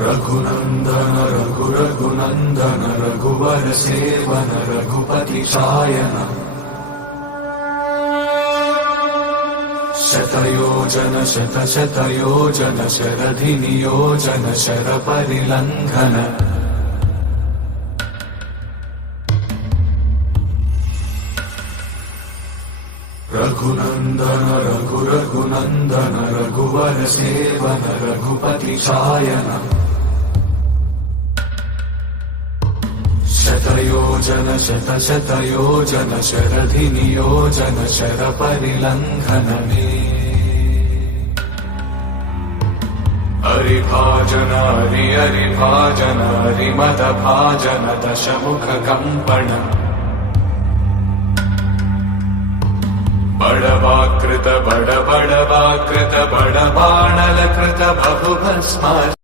रघुनन्दन रघुनन्दन रघुवर सेवन रघुपति चायन शतयोजन शतशतयोजन शरधि नियोजन शर परिलंघन रघुनन्दन रघुनन्दन रघुवर सेवन रघुपति चायन शतयोजन शतशतयोजन शरधि नियोजन शर परिलंघन हरिभाजन हरिभाजन हरिमद भाजन दशमुख कंपन बड़वाकृत बड़वाकृत बड़बाणल कृत बहुभस्म